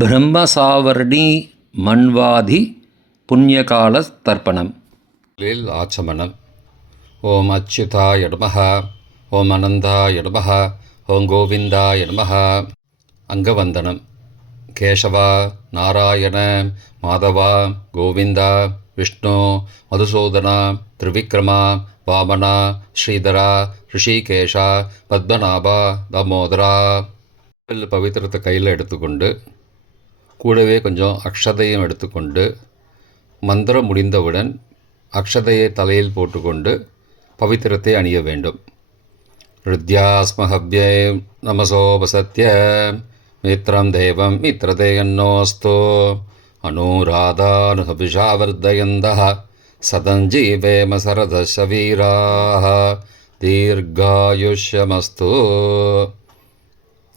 பிரம்மசாவர்ணி மன்வாதி புண்ணியகால தர்ப்பணம். ஆச்சமனம். ஓம் அச்சுதாய நமஹ, ஓம் அனந்தாய நமஹ, ஓம் கோவிந்தாய நமஹ. அங்கவந்தனம். கேசவா, நாராயண, மாதவா, கோவிந்தா, விஷ்ணு, மதுசூதனா, திரிவிக்ரமா, வாமனா, ஸ்ரீதரா, ரிஷிகேஷா, பத்மநாபா, தாமோதரா. பவித்திரத்தை கையில் எடுத்துக்கொண்டு கூடவே கொஞ்சம் அக்ஷதையும் எடுத்துக்கொண்டு மந்திரம் முடிந்தவுடன் அக்ஷதையை தலையில் போட்டுக்கொண்டு பவித்திரத்தை அணிய வேண்டும். ருத்யாஸ்மஹவ்யே நமசோபசத்ய மித்ரம் தேவம் மித்ரதேயன்னோஸ்தோ அனுராதானுஹபிஷாவர்தயந்தः சதஞ்சீவேம சரதசவீராः தீர்காயுஷ்யமஸ்து.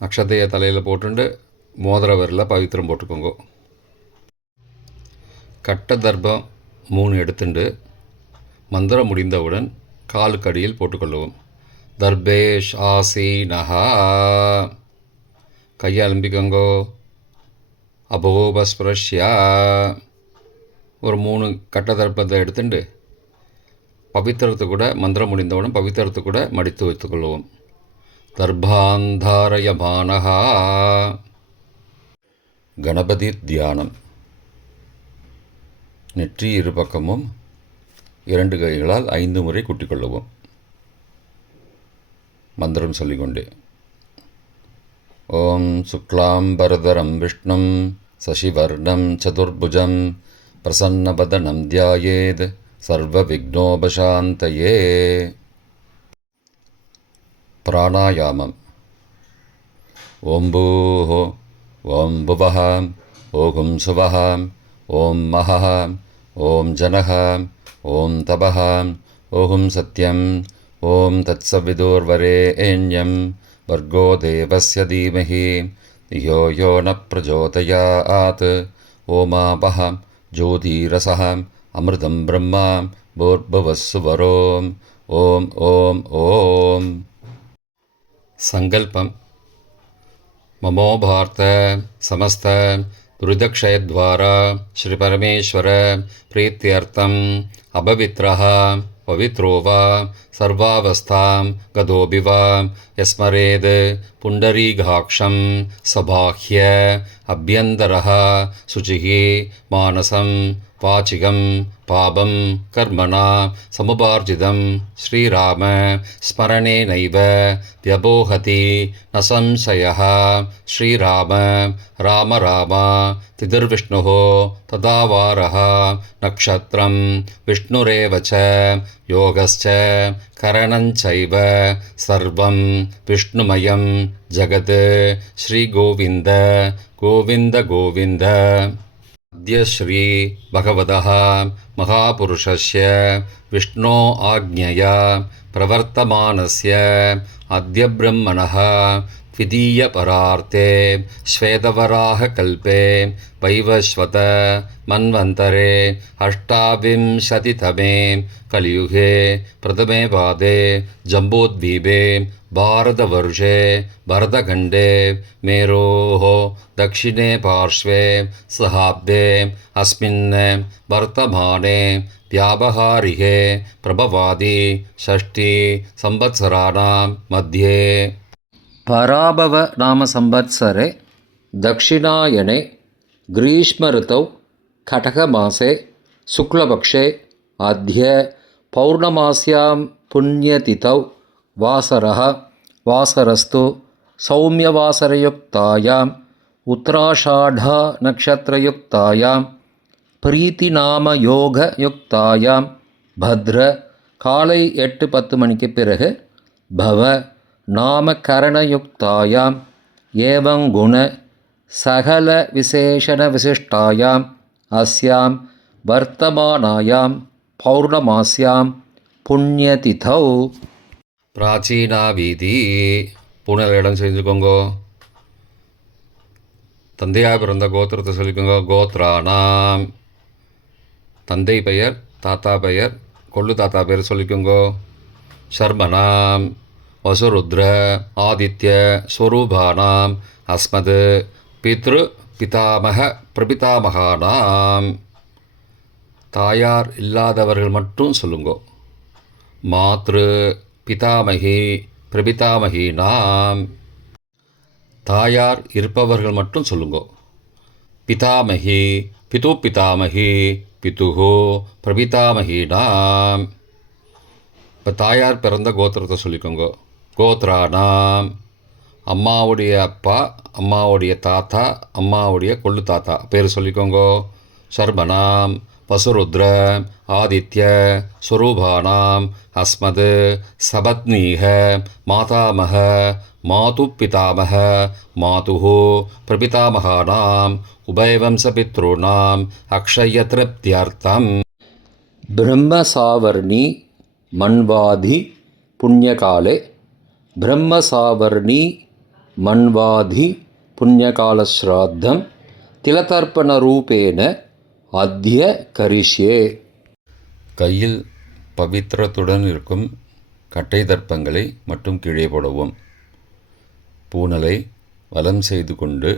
அக்ஷதையை தலையில் போட்டுண்டு மோதிர விரலில் பவித்திரம் போட்டுக்கோங்க. கட்ட தர்ப்பம் 3 எடுத்துண்டு மந்திரம் முடிந்தவுடன் காலுக்கு அடியில் போட்டுக்கொள்ளவும். தர்பேஷ் ஆசீனஹா. கையை அலம்பிக்கோங்கோ. அபோபஸ்பிரஷ்யா. ஒரு 3 கட்ட தர்ப்பத்தை எடுத்துட்டு பவித்திரத்தை கூட மந்திரம் முடிந்தவுடன் பவித்திரத்தை கூட மடித்து வைத்துக்கொள்வோம். தர்பாந்தாரயமானஹா. கணபதி தியானம். நெற்றி இரு பக்கமும் 2 கைகளால் 5 முறை கூட்டிக்கொள்ளவும். மந்திரம் சொல்லிக்கொண்டே. ஓம் சுக்லாம்பரதரம் விஷ்ணும் சசிவர்ணம் சதுர்புஜம் பிரசன்னவதனம் தியாயேத் சர்வ விக்னோபசாந்தயே. பிராணாயாமம். ஓம் பூஹோ, ஓம் புவஹ, ஓம் சுவஹ, ஓம் மஹஹ, ஓம் ஜனஹ, ஓம் தபஹ, ஓம் சத்யம், ஓம் தத்சவிதுர்வரேண்யம் வர்கோ தேவஸ்ய தீமஹி தியோ யோ ந பிரச்சோதயாத். ஓமாபஹ ஜோதிரசஹ அமிர்தம் பிரம்மா பூர்புவஸ்ஸுவரோம். ஓம் ஓம் ஓம். சங்கல்பம். மமோ பார்த்த சமஸ்த துரிதக்ஷயத்வாரா ஸ்ரீ பரமேஸ்வர பிரீத்தியர்த்தம் அபவித்ரஹ பவித்ரோ வா சர்வாவஸ்தாம் கதோபி வா யஸ்மரேத் புண்டரீகாக்ஷம் சபாஹ்ய அப்யந்தரஹ சுச்சிஹி மானசம் வாச்சிகம் பாபம் கர்மணா சமுபார்ஜிதம் ஸ்ரீராம ஸ்மரணேனைவ வ்யபோஹதி ந சம்சயः. ஸ்ரீராம ராம ராம திதிர்விஷ்ணுः ததாவாரः நக்ஷத்ரம் விஷ்ணுரேவ ச யோகஸ்ச கரணஞ்சைவ சர்வம் விஷ்ணுமயம் ஜகத். ஸ்ரீகோவிந்த கோவிந்த கோவிந்த. அத்ய ஸ்ரீ பகவதः மகாபுருஷஸ்ய விஷ்ணோ ஆக்ஞயா பிரவர்த்தமானஸ்ய அத்ய பிரம்மணः த்விதீய பரார்த்தே ஸ்வேதவராக கல்பே வைவஸ்வத மன்வந்தரே அஷ்டாவிம்சதிதமே கலியுகே பிரதமே பாதே ஜம்போத்வீபே பாரதவர்ஷே பரதகண்டே மேரோः தக்ஷிணே பார்ஷ்வே சஹாப்தே அஸ்மின் வர்த்தமானே வியாபகாரிகே பிரபவாதி ஷஷ்டி சம்பத்சராணாம் மத்தியே. பராபவ நாம சம்பத்சரே தக்ஷிணாயனே கிரீஷ்ம ரிதௌ கடகமாசே சுக்லபக்ஷே அத்ய பௌர்ணமாஸ்யாம் புண்ணியதிதௌ வாசரः வாசரஸ்து சௌமியவாசரயுக்தாயாம் உத்தராஷாಢா நக்ஷத்ரயுக்தாயாம் பிரீத்திநாம யோகயுக்தாயாம் பத்ர காலை 8:10 மணிக்கு பிறகு பவ நாமகரணயுக்தாயாம் ஏவங்குண சகல விசேஷண விசிஷ்டாயாம் அஸ்யாம் வர்த்தமானாயாம் பௌர்ணமாஸ்யாம் புண்ணியதிதௌ. பிராச்சீனா வீதி. பூனல் இடம் செஞ்சுக்கோங்கோ. தந்தையாக பிறந்த கோத்திரத்தை சொல்லிக்கோங்க. கோத்ரானாம். தந்தை பெயர், தாத்தா பெயர், கொள்ளு தாத்தா பெயர் சொல்லிக்கோங்கோ. சர்மனாம் வசுருத்ர ஆதித்ய ஸ்வரூபானாம் அஸ்மத் பித்ரு பிதாமக பிரபிதாமகானாம். தாயார் இல்லாதவர்கள் மட்டும் சொல்லுங்கோ. மாத்ரு பிதாமகி பிரபிதாமகீனாம். தாயார் இருப்பவர்கள் மட்டும் சொல்லுங்கோ. பிதாமகி பிது பிதாமகி பிதுஹோ பிரபிதாமகீனாம். இப்போ தாயார் பிறந்த கோத்திரத்தை சொல்லிக்கோங்க. கோத்ரானாம். அம்மாவுடைய அப்பா, அம்மாவுடைய தாத்தா, அம்மாவுடைய கொள்ளு தாத்தா பேர் சொல்லிக்கோங்க. சர்மனாம் வசுருத்ர ஆதித்ய ஸ்வரூபானாம் அஸ்மத் சபத்னீக மாதாமக மாது பிதாமக மாதுஹோ பிரபிதாமகானாம் உபயவம்சபித்ருணாம் அக்ஷய திருப்தியர்த்தம். ब्रह्मसावर्णी मन्वाधि पुण्यकाले ब्रह्मसावर्णी मन्वाधि पुण्यकालश्राद्धं तिलतर्पणरूपेण अद्य करिष्ये. கையில் பவித்திரத்துடன் இருக்கும் கட்டை தர்ப்பங்களை மட்டும் கீழே போடவும். பூனலை வலம் செய்து கொண்டு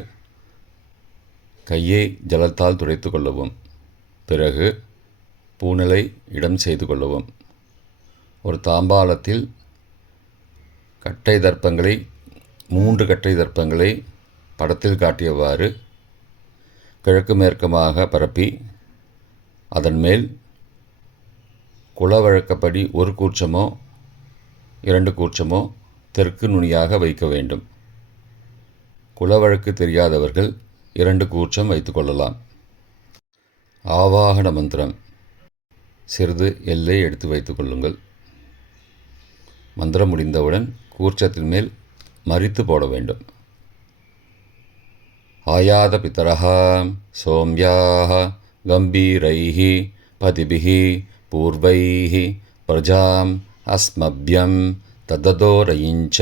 கையை ஜலத்தால் துடைத்து கொள்ளவும். பிறகு பூனலை இடம் செய்து கொள்ளவும். ஒரு தாம்பாளத்தில் கட்டை தர்ப்பங்களை 3 கட்டை தர்ப்பங்களை படத்தில் காட்டியவாறு கிழக்கு மேற்குமாக பரப்பி அதன் மேல் குலவழக்கப்படி 1 கூர்ச்சமோ 2 கூர்ச்சமோ தெற்கு நுனியாக வைக்க வேண்டும். குலவழக்கு தெரியாதவர்கள் 2 கூர்ச்சம் வைத்து கொள்ளலாம். ஆவாகன மந்திரம். சிறிது எல்லை எடுத்து வைத்து கொள்ளுங்கள். மந்திரம் முடிந்தவுடன் கூர்ச்சத்தின் மேல் மரித்து போட வேண்டும். ஆயாத பிதரஹ சோம்யாக கம்பீரைஹி பதிபிஹி பூர்வைஹி பிரஜாம் அஸ்மப்யம் தததோரயிஞ்ச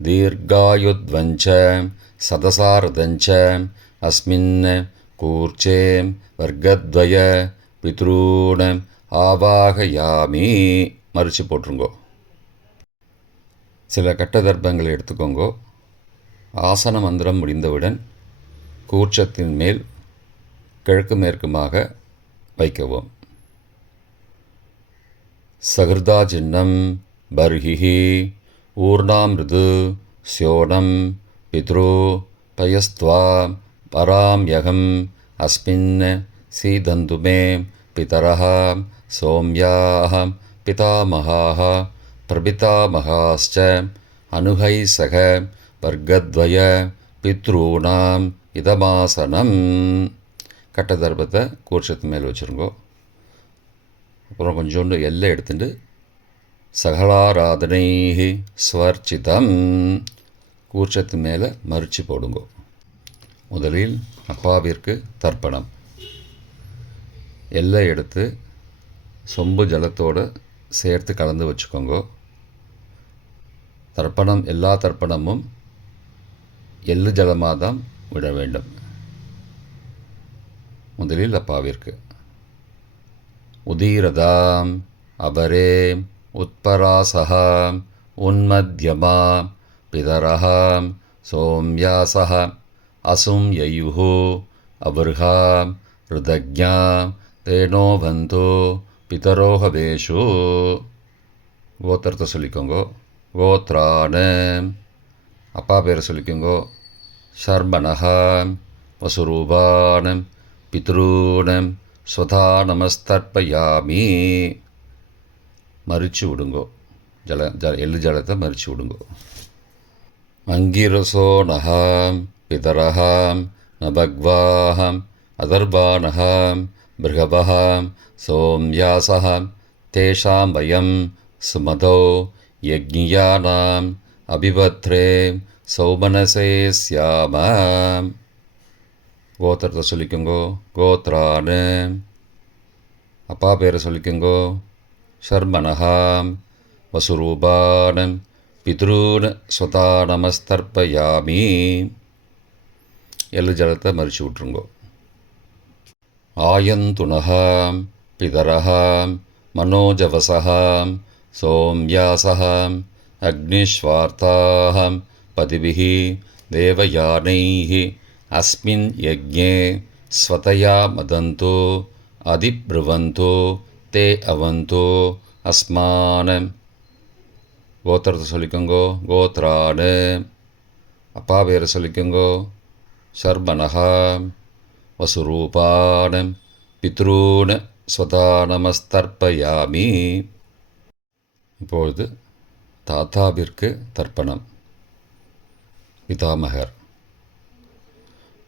தீர்காயுத்வஞ்ச சதசாரதஞ்ச அஸ்மின் கூர்ச்சே வர்க்கத்வய பித்ரூண ஆவாகயாமி. மறித்து போட்டுருங்கோ. சில கட்ட தர்ப்பங்களை எடுத்துக்கோங்கோ. ஆசன மந்திரம் முடிந்தவுடன் கூர்ச்சத்தின் மேல் கிழக்கு மேற்குமாக வைக்கவும். சகிருதா சின்னம் பர்ஹிஹி ஊர்ணாமிருது ஸ்யோனம் பித்ரு பயஸ்த்வா பராம்யகம் அஸ்மின் சீதந்து மே பிதரஹ சோம்யாஹ பிதாமகாஹ பிரபிதாமகாஸ்ச அனுகை சக வர்க்கத்வய பித்ரூணாம் இதமாசனம். கட்ட தர்ப்பத்தை கூர்ச்சத்து மேல் வச்சுருங்கோ. அப்புறம் கொஞ்சோண்டு எல்லை எடுத்துட்டு சகலாராதனை ஸ்வர்ச்சிதம் கூர்ச்சத்து மேலே மறித்து போடுங்கோ. முதலில் அப்பாவிற்கு தர்ப்பணம். எல்லை எடுத்து சொம்பு ஜலத்தோடு சேர்த்து கலந்து வச்சுக்கோங்க. தர்ப்பணம் எல்லா தர்ப்பணமும் எள்ளு ஜலமாக தான் விட வேண்டும். முதலில் அப்பாவிற்கு உதீரதாம் அபரே உத்பராசஹா உன்மத்யமா பிதரஹா சோம்யாசஹ அசும் யயுஹு அபர்ஹா ருதக்ஞா தேனோ பந்தோ பிதரோஹவேஷு. கோத்திரத்தை சொல்லிக்கோங்கோ. கோத்ரான அப்பா பேரை சொல்லிக்கோங்கோ. ஷர்மணஹா வசுரூபான பித்ரூணம் ஸ்வதா நமஸ்தர்ப்பயாமி. மறித்து விடுங்கோ. எள்ளு ஜலத்தை மறித்து விடுங்கோ. அங்கிரசோ நகாம் பிதரஹாம் நபக்வாஹம் அதர்பானஹாம் பிருகபஹாம் சோம்யாசஹாம் தேஷாம் வயம் சுமதோ யக்ஞியானாம் அபிபத்ரே சௌமனசே ஸ்யாமாம். கோத்திரத்தை சொல்லிக்கோங்கோ. கோத்ரான அப்பா பேரை சொல்லிக்கோங்கோ. ஷர்மணஹாம் வசுரூபானம் பித்ரூன் ஸ்வதா நமஸ்தர்ப்பயாமி. எள்ளு ஜலத்தை மறித்து விட்ருங்கோ. ஆயந்துணஹாம் பிதரஹாம் மனோஜவசஹாம் சோம்யாசஹாம் அக்னிஸ்வார்த்தாஹாம் பதிபிஹி தேவயானைஹி अस्मिन् यज्ञे स्वतया मदन्तो अधिब्रुवन्तो ते अवन्तो अस्मान्. கோத்திரத்தை சொல்லிக்கோங்கோ. கோத்ராடு. அப்பா பேரை சொல்லிக்கோங்கோ. சர்மனஹா. வசுரூபான் பித்ரூன் ஸ்வதா நமஸ்தர்ப்பயாமி. இப்பொழுது தாத்தாவிற்கு தர்ப்பணம். பிதாமகர்.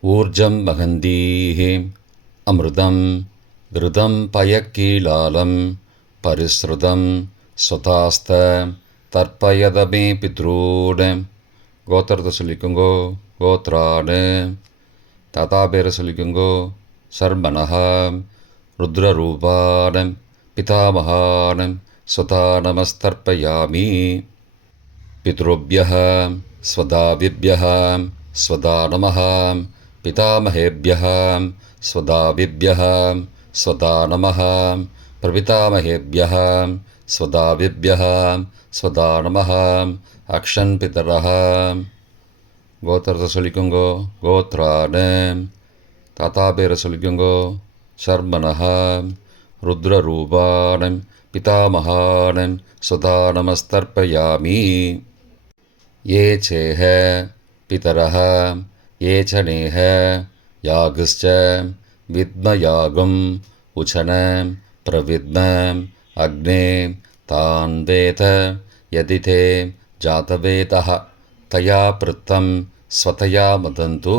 ஊர்ஜம் மகந்தீஹி அமிர்தம் கிருதம் பயக்கீலாலம் பரிஸ்ருதம் ஸ்வதாஸ்த தர்ப்பயதமே பித்ரூன். கோத்திரத்தை சொல்லிக்கோங்கோ. கோத்ராடு. தாத்தா பேரை சொல்லிக்கோங்கோ. சர்மனஹா. ருத்ரரூபான் பிதாமகான் ஸ்வதா நமஸ்தர்ப்பயாமி. பித்ருभ्यः स्वदाविभ्यः स्वदा नमः. पितामहेभ्यः स्वदाविभ्यः स्वदा नमः. प्रपितामहेभ्यः स्वदाविभ्यः स्वदा नमः. अक्षन् पितरः. கோத்திரத்தை சொல்லிக்கோங்கோ. கோத்ராடு. தாத்தா பேரை சொல்லிக்கோங்கோ. சர்மனஹா. ருத்ரரூபான் பிதாமகான் ஸ்வதா நமஸ்தர்ப்பயாமி. ये चेह पितरः ये च नेह यागश्च विद्मयागम् उचन प्रविद्म अग्ने तान् वेद यदि ते जातवेदः तया पृत्तं स्वतया मदन्तु.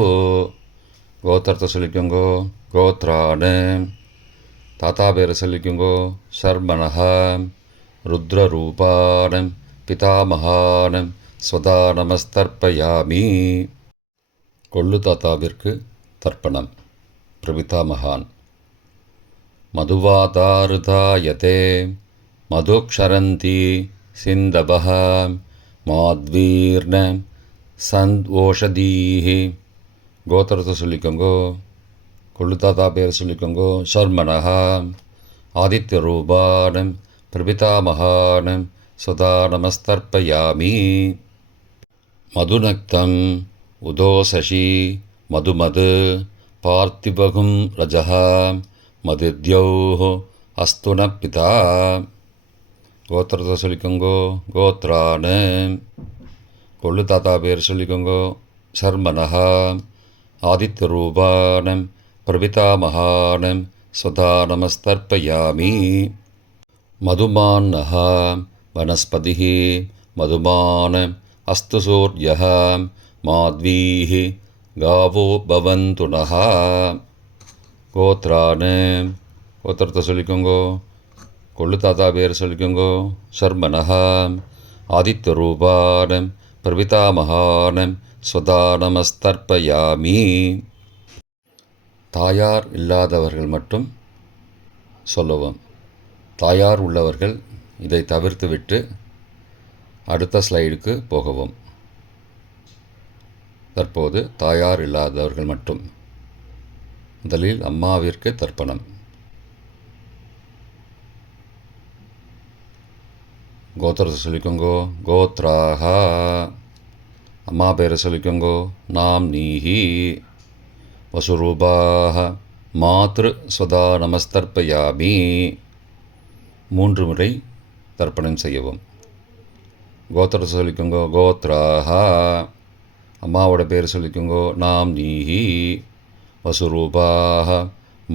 கோத்திரத்தை சொல்லிக்கோங்கோ. கோத்ராடு. தாத்தா பேரை சொல்லிக்கோங்கோ. சர்மனஹா. ருத்ரரூபான் பிதாமகான் ஸ்வதா நமஸ்தர்ப்பயாமி. கொள்ளு தாத்தாவிற்கு தர்ப்பணம். பிரபிதாமகான். மதுவாதாருதாயதே மதுக்ஷரந்தி சிந்தபஹ மாத்வீர்ண சந்த்வோஷதீஹி. கோத்திரத்தை சொல்லிக்கோங்கோ. கொள்ளு தாத்தா பேரை சொல்லிக்கோங்கோ. சர்மனஹா. ஆதித்யரூபான் பிரபிதாமகான் ஸ்வதா நமஸ்தர்ப்பயாமி. மதுநக்தம் உதோசசி மதுமது பார்த்திபகும் ரஜः மதித்யௌः அஸ்துன பிதா. கோத்திரத்தை சொல்லிக்கோங்கோ. கோத்ரானு. கொள்ளு தாத்தா பேர் சொல்லிக்கோங்கோ. சர்மனஹா. ஆதித்யரூபான் பிரபிதாமகான் ஸ்வதா நமஸ்தர்ப்பயாமி. மதுமான்னः वनस्पतिः मधुमान् अस्तु सूर्यः माध्वीः गावो भवन्तु नः. கோத்ரானு. கோத்திரத்தை சொல்லிக்கோங்கோ. கொள்ளு தாத்தா பேர் சொல்லிக்கோங்கோ. சர்மனஹா. ஆதித்யரூபான் பிரபிதாமகான் ஸ்வதா நமஸ்தர்ப்பயாமி. தாயார் இல்லாதவர்கள் மட்டும் சொல்லவும். தாயார் உள்ளவர்கள் இதை தவிர்த்துவிட்டு அடுத்த ஸ்லைடுக்கு போகவும். தற்போது தாயார் இல்லாதவர்கள் மட்டும். முதலில் அம்மாவிற்கு தர்ப்பணம். கோத்திரத்தை சொல்லிக்கோங்கோ. கோத்ராஹா. அம்மா பேரை சொல்லிக்கோங்கோ. நாம் நீஹி. வசுரூபாஹ மாத்ரு ஸ்வதா நமஸ்தர்ப்பயாமி. 3 முறை தர்ப்பணம் செய்யவும். கோத்திரத்தை சொல்லிக்கோங்கோ. கோத்ராஹா. அம்மாவோட பேர் சொல்லிக்கோங்கோ. நாம் நீஹி. வசுரூபாஹ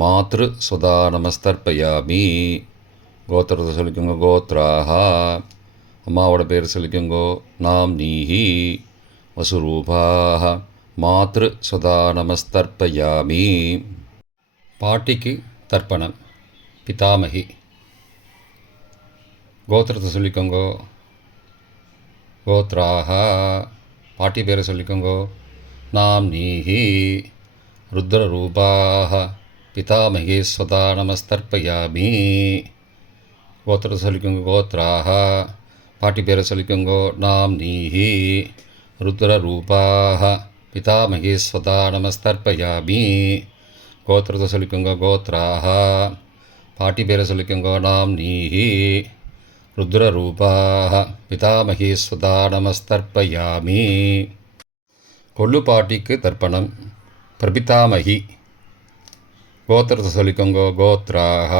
மாத்ரு ஸ்வதா நமஸ்தர்ப்பயாமி. கோத்திரத்தை சொல்லிக்கோங்கோ. கோத்ராஹா. அம்மாவோட பேர் சொல்லிக்கோங்கோ. நாம் நீஹி. வசுரூபாஹ மாத்ரு ஸ்வதா நமஸ்தர்ப்பயாமி. பாட்டிக்கு தர்ப்பணம். பிதாமகி. கோத்திரத்தை சொல்லிக்கோங்கோ. கோத்ராஹா. பாட்டி பேரை சொல்லிக்கோங்கோ. நாம் நீஹி. ருத்ரரூபாஹ பிதாமகி ஸ்வதா நமஸ்தர்ப்பயாமி. கோத்திரத்தை சொல்லிக்கோங்கோ. கோத்ராஹா. பாட்டி பேரை சொல்லிக்கோங்கோ. நாம் நீஹி. ருத்ரரூபாஹ பிதாமகி ஸ்வதா நமஸ்தர்ப்பயாமி. கோத்திரத்தை சொல்லிக்கோங்கோ. கோத்ராஹா. பாட்டி பேரை சொல்லிக்கோங்கோ. நாம் நீஹி. ருத்ரரூபாஹ பிதாமகி ஸ்வதா நமஸ்தர்ப்பயாமி. கொள்ளு பாட்டிக்கு தர்ப்பணம். பிரபிதாமகி. கோத்திரத்தை சொல்லிக்கோங்கோ கோத்ராக.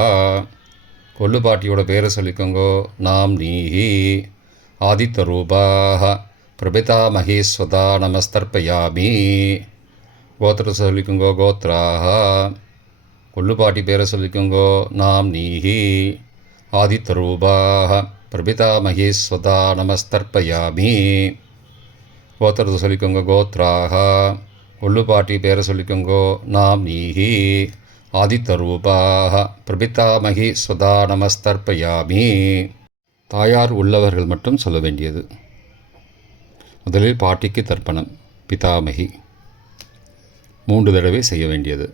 கொள்ளுப்பாட்டியோட பேரை சொல்லிக்கோங்கோ நாம் நீஹி. ஆதித்த ரூபாக பிரபிதாமகி ஸ்வதா நமஸ்தர்ப்பயாமி. கோத்திரத்தை சொல்லிக்கோங்கோ கோத்ராக. கொள்ளுப்பாட்டி பேரை சொல்லிக்கோங்கோ நாம் நீஹி. ஆதித்த ரூபாக பிரபிதாமகி ஸ்வதா நமஸ்தர்ப்பயாமி. கோத்திரத்தை சொல்லிக்கோங்க கோத்ராக. கொள்ளுப்பாட்டி பேரை சொல்லிக்கோங்கோ நாம் நீஹி. ஆதித்த ரூபாக பிரபிதாமகி ஸ்வதா நமஸ்தர்ப்பயாமி. தாயார் உள்ளவர்கள் மட்டும் சொல்ல வேண்டியது. முதலில் பாட்டிக்கு தர்ப்பணம். பிதாமகி 3 தடவை செய்ய வேண்டியது.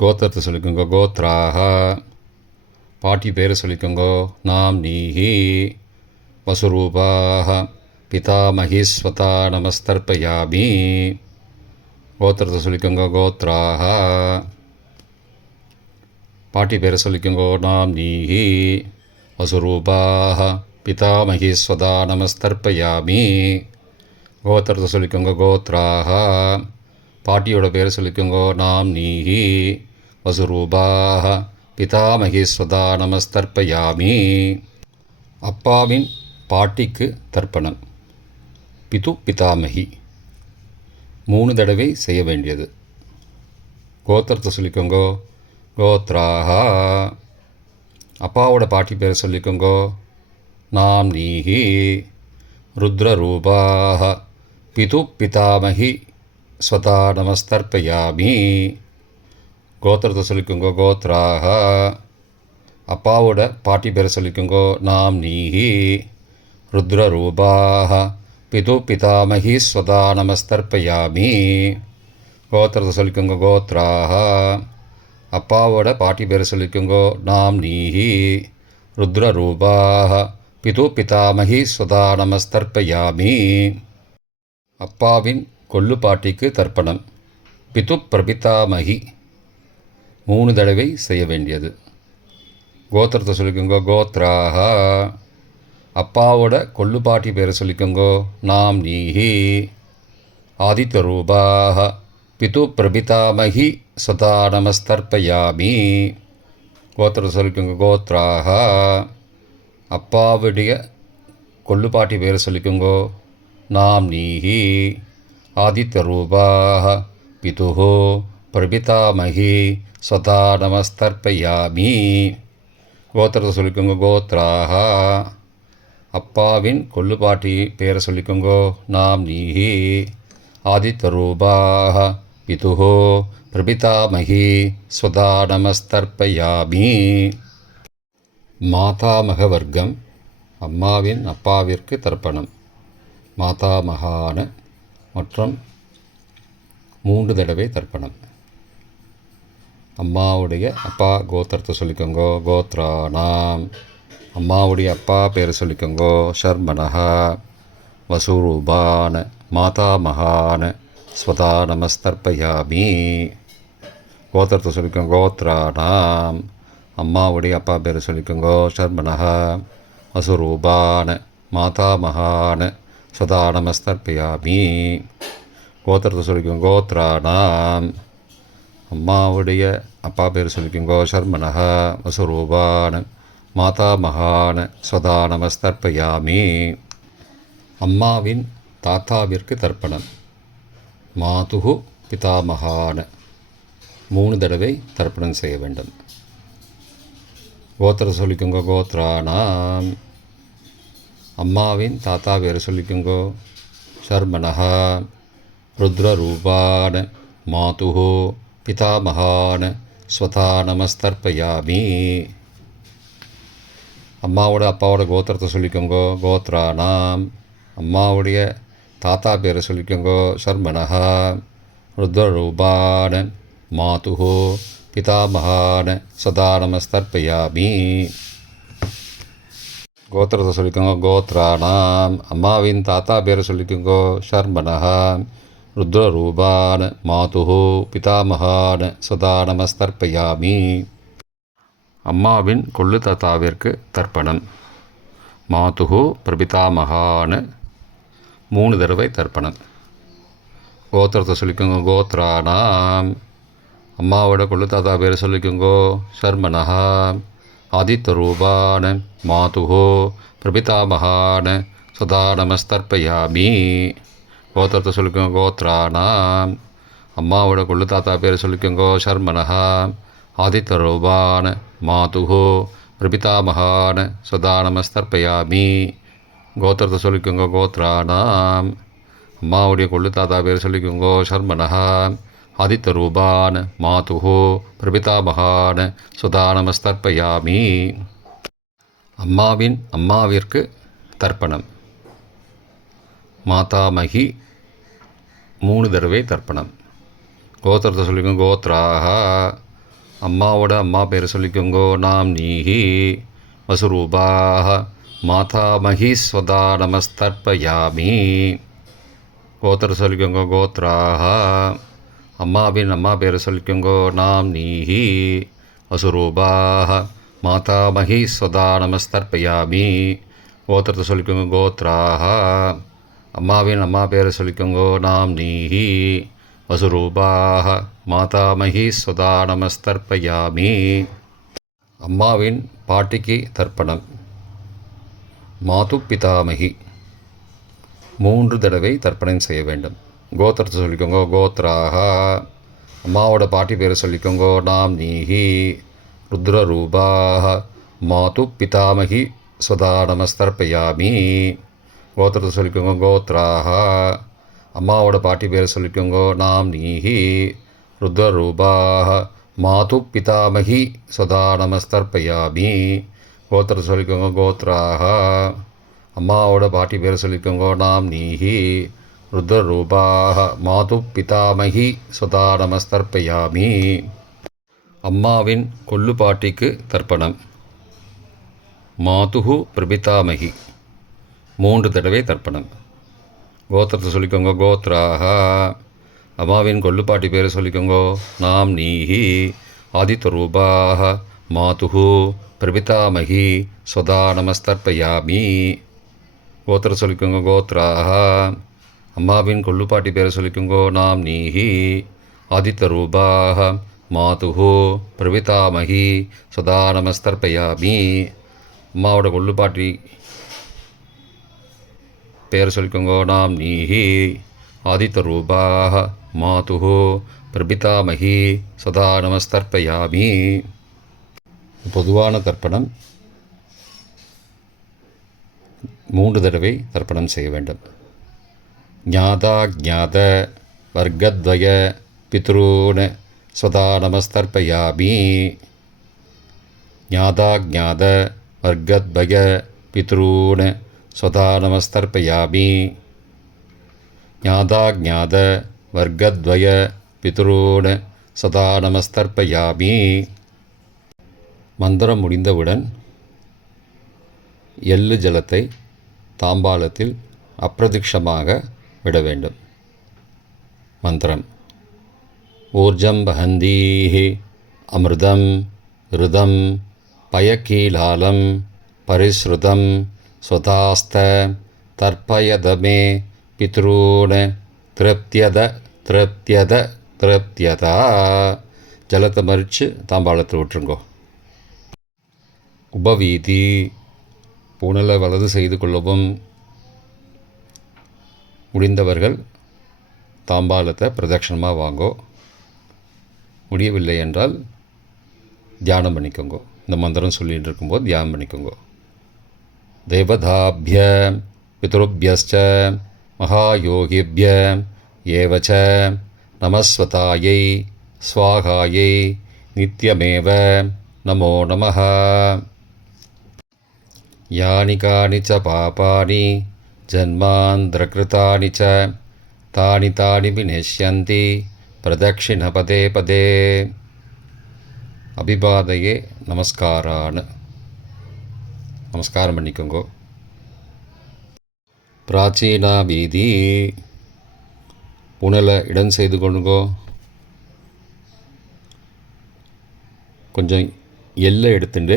கோத்திரத்தை சொல்லிக்கோங்க கோத்ராக. பாட்டி பேரை சொல்லிக்கோங்கோ நாம் நீஹி. வசுரூபாக பிதாமகி ஸ்வதா நமஸ்தர்ப்பயாமி. கோத்திரத்தை சொல்லிக்கோங்க கோத்ராக. பாட்டி பேரை சொல்லிக்கோங்கோ நாம் நீஹி. வசுரூபாக பிதாமகி ஸ்வதா நமஸ்தர்ப்பயாமி. கோத்திரத்தை சொல்லிக்கோங்க கோத்ராக. பாட்டியோட பேரை சொல்லிக்கோங்கோ நாம் நீஹி. வசுரூபாக பிதாமகி ஸ்வதா நமஸ்தர்ப்பயாமி. அப்பாவின் பாட்டிக்கு தர்ப்பணம். பிது பிதாமகி 3 தடவை செய்ய வேண்டியது. கோத்திரத்தை சொல்லிக்கோங்கோ கோத்ராக. அப்பாவோட பாட்டி பேரை சொல்லிக்கோங்கோ நாம் நீஹி. ருத்ரரூபாக பிது பிதாமகி ஸ்வதா நமஸ்தர்ப்பயாமி. கோத்திரத்தை சொல்லிக்கோங்கோ கோத்ராக. அப்பாவோட பாட்டி பேரை சொல்லிக்கோங்கோ நாம் நீஹி. ருத்ரரூபாக பிது பிதாமகி ஸ்வதா நமஸ்தர்ப்பயாமி. கோத்திரத்தை சொல்லிக்கோங்க கோத்ராக. அப்பாவோட பாட்டி பேரை சொல்லிக்கோங்கோ நாம் நீஹி. ருத்ரரூபாக பிது பிதாமகி ஸ்வதா நமஸ்தர்ப்பயாமி. அப்பாவின் கொள்ளு பாட்டிக்கு தர்ப்பணம். பிது பிரபிதாமகி 3 தடவை செய்ய வேண்டியது. கோத்திரத்தை சொல்லிக்கோங்கோ கோத்ராக. அப்பாவோட கொள்ளு பாட்டி பேரை சொல்லிக்கோங்கோ நாம் நீஹி. ஆதித்த ரூபாக பிது பிரபிதாமகி ஸ்வதா நமஸ்தர்ப்பயாமி. கோத்திரத்தை சொல்லிக்கோங்க கோத்ராக. அப்பாவுடைய கொள்ளுப்பாட்டி பேரை சொல்லிக்கோங்கோ நாம் நீஹி. ஆதித்த ரூபாக பிதுஹோ பிரபிதாமகி ஸ்வதா நமஸ்தர்ப்பயாமி. கோத்திரத்தை சொல்லிக்கோங்க கோத்ராக. அப்பாவின் கொள்ளுப்பாட்டி பேரை சொல்லிக்கோங்கோ நாம் நீஹி. ஆதித்த ரூபாக பிதுஹோ பிரபிதாமகி ஸ்வதா நமஸ்தர்ப்பயாமி. மாதாமக வர்க்கம். அம்மாவின் அப்பாவிற்கு தர்ப்பணம். மாதாமகான மற்றும் 3 தடவை தர்ப்பணம். அம்மாவுடைய அப்பா கோத்திரத்தை சொல்லிக்கோங்கோ கோத்ரானாம். அம்மாவுடைய அப்பா பேரை சொல்லிக்கோங்கோ ஷர்மனஹா. வசுரூபான மாதாமகான ஸ்வதா நமஸ்தர்ப்பயாமி. கோத்திரத்தை சொல்லிக்கோங்க கோத்ரானாம். அம்மாவுடைய அப்பா பேரை சொல்லிக்கோங்கோ ஷர்மனஹா. வசுரூபான மாதாமகான ஸ்வதா நமஸ்தர்ப்பயாமி. கோத்திரத்தை சொல்லிக்கோங்க கோத்ரானாம். அம்மாவுடைய அப்பா பேரை சொல்லிக்கோங்கோ ஷர்மனஹா. வசுரூபான மாதாமகான ஸ்வதா நமஸ்தர்ப்பயாமி. அம்மாவின் தாத்தாவிற்கு தர்ப்பணம். மாதுகு பிதாமகான 3 தடவை தர்ப்பணம் செய்ய வேண்டும். கோத்திர சொல்லிக்கோங்க கோத்ரானாம். அம்மாவின் தாத்தா பேரை சொல்லிக்கோங்கோ ஷர்மனஹா. ருத்ரரூபான மாதுஹோ பிதாமகான ஸ்வதா நமஸ்தர்ப்பயாமி. அம்மாவோட அப்பாவோட கோத்திரத்தை சொல்லிக்கோங்கோ கோத்ரானாம். அம்மாவுடைய தாத்தா பேரை சொல்லிக்கோங்கோ ஷர்மனஹா. ருத்ரரூபான மாதுஹோ பிதாமகான சதா நமஸ்தர்ப்பயாமி. கோத்திரத்தை சொல்லிக்கோங்க கோத்ரானாம். அம்மாவின் தாத்தா பேரை சொல்லிக்கோங்கோ ஷர்மனஹா. ருத்ரரூபான மாதுஹோ பிதாமகான சதா நமஸ்தர்ப்பயாமி. அம்மாவின் கொள்ளு தாத்தாவிற்கு தர்ப்பணம். மாதுஹு பிரபிதாமகான 3 தடவை தர்ப்பணம். கோத்திரத்தை சொல்லிக்கோங்க. கோத்ரானாம். அம்மாவோட கொள்ளு தாத்தா பேர் சொல்லிக்கோங்கோ. சர்மனஹா. ஆதித்யரூபான மாதுஹோ பிரபிதாமகான சதா நமஸ்தர்ப்பயாமி. கோத்திரத்தை சொல்லிக்கோங்க. கோத்ரானாம். அம்மாவோட கொள்ளு தாத்தா பேர் சொல்லிக்கோங்கோ. சர்மனஹா. ஆதித்யரூபான மாதுஹோ பிரபிதாமகான சதா நமஸ்தர்ப்பயாமி. கோத்திரத்தை சொல்லிக்கோங்க. கோத்ரானாம். அம்மாவுடைய கொள்ளு தாத்தா பேர் சொல்லிக்கோங்கோ. சர்மனஹா. ஆதித்யரூபான் மாதுஹோ பிரபிதாமகான் சுதா நமஸ்தர்ப்பயாமி. அம்மாவிற்கு தர்ப்பணம். மாதாமகி 3 தடவை தர்ப்பணம். கோத்திரத்தை சொல்லிக்கோங்க. கோத்ராஹ. அம்மாவோட அம்மா பேர் சொல்லிக்கோங்கோ. நாம் நீஹி வசுரூபாஹ மாதாமகி ஸ்வதா நமஸ்தர்ப்பயாமி. கோத்திரத்தை சொல்லிக்கோங்க. கோத்ராஹ. அம்மாவின் அம்மா பேர் சொல்லிக்கோங்கோ. நாம் நீஹி வசுரூபாஹ மாதாமகி ஸ்வதா நமஸ்தர்ப்பயாமி. கோத்திரத்தை சொல்லிக்கோங்க. கோத்ராஹ. அம்மாவின் அம்மா பேர் சொல்லிக்கோங்கோ. நாம் நீஹி வசுரூபாஹ மாதாமகி ஸ்வதா நமஸ்தர்ப்பயாமி. அம்மாவின் பாட்டிக்கு தர்ப்பணம். மாது பிதாமகி 3 தடவை தர்ப்பணம் செய்ய வேண்டும். கோத்திரத்தை சொல்லிக்கோங்க. கோத்ராஹ. அம்மாவோட பாட்டி பேர் சொல்லிக்கோங்கோ. நாம் நீஹி ருத்ரரூபாஹ மாது பிதாமகி ஸ்வதா நமஸ்தர்ப்பயாமி. கோத்திரத்தை சொல்லிக்கோங்க. கோத்ராஹ. அம்மாவோட பாட்டி பேர் சொல்லிக்கோங்கோ. நாம் நீஹி ருத்ரரூபாஹ மாது பிதாமகி ஸ்வதா நமஸ்தர்ப்பயாமி. கோத்திரத்தை சொல்லிக்கோங்க. கோத்ராஹ. அம்மாவோட பாட்டி பேர் சொல்லிக்கோங்கோ. நாம் நீஹி ருத்ரரூபாஹ மாது பிதாமகி ஸ்வதா நமஸ்தர்ப்பயாமி. அம்மாவின் கொள்ளு பாட்டிக்கு தர்ப்பணம். மாதுஹு பிரபிதாமகி 3 தடவை தர்ப்பணம். கோத்திரத்தை சொல்லிக்கோங்க. கோத்ராஹ. அம்மாவின் கொள்ளுப்பாட்டி பேர் சொல்லிக்கோங்கோ. நாம் நீஹி ஆதித்யரூபாஹ மாதுஹு பிரபிதாமகி ஸ்வதா நமஸ்தர்ப்பயாமி. கோத்திரத்தை சொல்லிக்கோங்க. கோத்ராஹ. அம்மாவின் கொள்ளுப்பாட்டி பேர் சொல்லிக்கோங்கோ. நாம் நீஹி ஆதித்யரூபாஹ மாதுஹு பிரபிதாமகி ஸ்வதா நமஸ்தர்ப்பயாமி. அம்மாவோட கொள்ளுப்பாட்டி பேர் சொல்லிக்கோங்கோ. நாம் நீஹி ஆதித்யரூபாஹ மாதுஹு பிரபிதாமகி சதா நமஸ்தர்ப்பயாமி. பொதுவான தர்ப்பணம் 3 தடவை தர்ப்பணம் செய்ய வேண்டும். ஞாதா ஞாத வர்க்கத்வய பித்ரூன் சதா நமஸ்தர்ப்பயாமி. ஞாதா ஞாத வர்க்கத்வய பித்ரூன் சதா நமஸ்தர்ப்பயாமி. ஞாதா ஞாத வர்க்கத்வய பித்ரூன் சதா நமஸ்தர்ப்பயாமி. மந்திரம் முடிந்தவுடன் எள்ளு ஜலத்தை தாம்பாலத்தில் அப்பிரதிக்ஷமாக விட வேண்டும். மந்திரம். ஊர்ஜம் வஹந்தீஹி அமிர்தம் ருதம் பயக்கீலாலம் பரிஸ்ருதம் ஸ்வதாஸ்த தர்ப்பயதமே பித்ரூன் திருப்தியத திருப்தியத திருப்தியதா. ஜலத்தை மறித்து தாம்பாளத்தில் விட்டுருங்கோ. உபவீதி. புனலை வலது செய்து கொள்ளவும். முடிந்தவர்கள் தாம்பாலத்தை பிரதட்சணமாக வாங்கோ. முடியவில்லை என்றால் தியானம் பண்ணிக்கோங்கோ. இந்த மந்திரம் சொல்லிகிட்டு இருக்கும்போது தியானம் பண்ணிக்கோங்கோ. தேவதாபிய பித்ருபியஸ்ச மகாயோகிபிய ஏவச்ச நமஸ்வதாயை ஸ்வாகாயை நித்யமேவ நமோ நமः. யானி கானி ச பாபானி ஜன்மாந்திரகிருதானி ச தானி தானி விநஷ்யந்தி பிரதட்சிண பதே பதே. அபிபாதையே நமஸ்காரான். நமஸ்காரம் பண்ணிக்கோங்கோ. பிராச்சீனா வீதி. புனலை இடம் செய்து கொள்ளுங்கோ. கொஞ்சம் எல்லை எடுத்துட்டு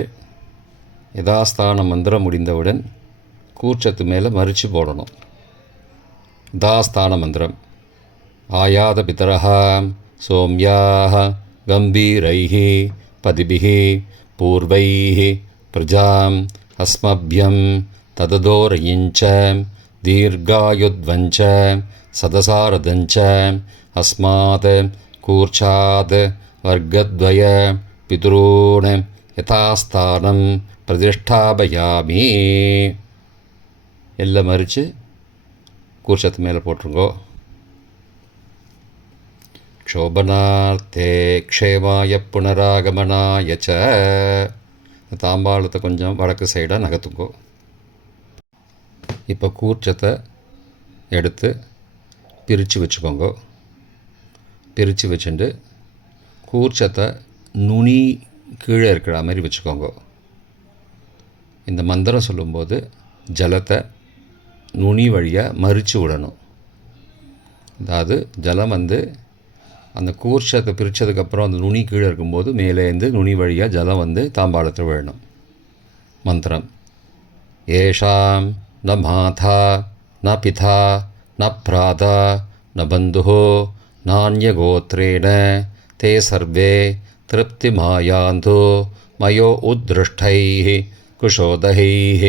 யதாஸ்தான மந்திரம் முடிந்தவுடன் கூர்ச்சத்து மேலே மறித்து போடணும். யதாஸ்தான மந்திரம். आयातपितरः सौम्याः गम्भीरैः पदिभिः पूर्वैः प्रजाम् अस्मभ्यं तददोरयिञ्च दीर्घायुध्वञ्च सदसारदञ्च अस्मात् कूर्चात् वर्गद्वय पितॄन् यथास्थानं प्रतिष्ठापयामि. எல்லாம் மறித்து கூர்ச்சத்து மேலே போட்டுருங்கோ. க்ஷோபனார்த்தே க்ஷேமாய புனராகமனாய ச. தாம்பாளத்தை கொஞ்சம் வடக்கு சைடாக நகர்த்துங்கோ. இப்போ கூர்ச்சத்தை எடுத்து பிரித்து வச்சுக்கோங்க. பிரித்து வச்சுட்டு கூர்ச்சத்தை நுனி கீழே இருக்கிற மாதிரி வச்சுக்கோங்க. இந்த மந்திரம் சொல்லும்போது ஜலத்தை நுனி வழியாக மறித்து விடணும். அதாவது ஜலம் அந்த கூர்ச்சத்தை பிரித்ததுக்கப்புறம் அந்த நுனி கீழே இருக்கும்போது மேலேருந்து நுனி வழியாக ஜலம் தாம்பாளத்தில் விழணும். மந்திரம்: ஏஷாம் ந மாதா ந பிதா ந பிராதா ந பந்துஹோ நான்யகோத்ரேண தே சர்வே திருப்திமாயாந்து மயோ உத்ருஷ்டைः குஷோதகைः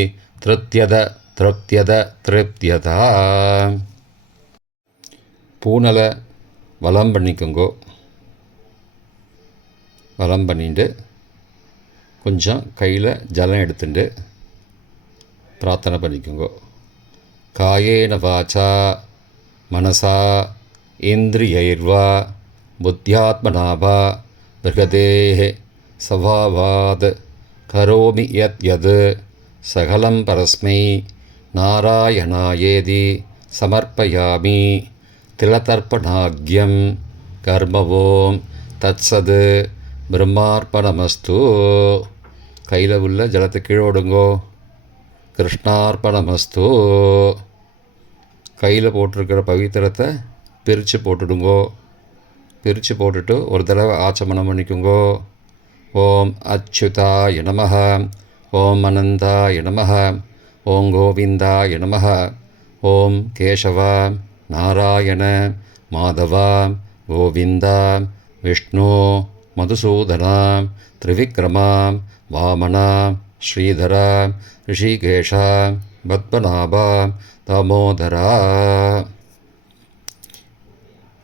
திருப்தியதா. பூனலை வலம் பண்ணிக்கோங்கோ. வலம் பண்ணிட்டு கொஞ்சம் கையில் ஜலம் எடுத்துட்டு பிரார்த்தனை பண்ணிக்கோங்கோ. காயேன வாச்சா மனசா இந்திரியைர்வா புத்தியாத்மனாவா பிருகதேஹ சவாவாத் கரோமி யத் சகலம் பரஸ்மை நாராயணாயேதி சமர்ப்பயாமி. திலதர்ப்பணாக்யம் கர்மவோம் தத்சத் பிரம்மார்ப்பணமஸ்து. கையில் உள்ள ஜலத்தை கீழே விடுங்கோ. கிருஷ்ணார்ப்பணமஸ்து. கையில் போட்டிருக்கிற பவித்திரத்தை பிரித்து போட்டுடுங்கோ. பிரித்து போட்டுட்டு ஒரு தடவை ஆச்சமனம் பண்ணிக்கோங்கோ. ஓம் அச்சுதாய நமஹ, ஓம் அனந்தாய நமஹ, ஓம் கோவிந்தாய நமஹ, ஓம் கேசவா நாராயண மாதவா கோவிந்தா விஷ்ணு மதுசூதனா திரிவிக்ரமா வாமனா ஸ்ரீதரா ரிஷிகேஷா பத்மநாபா தாமோதரா.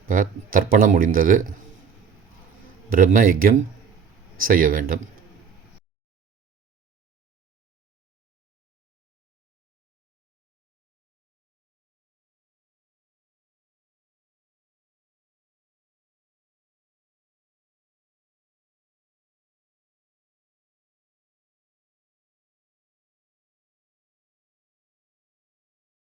இப்போ தர்ப்பணம் முடிந்தது. பிரம்ம யஜ்யம் செய்ய வேண்டும்.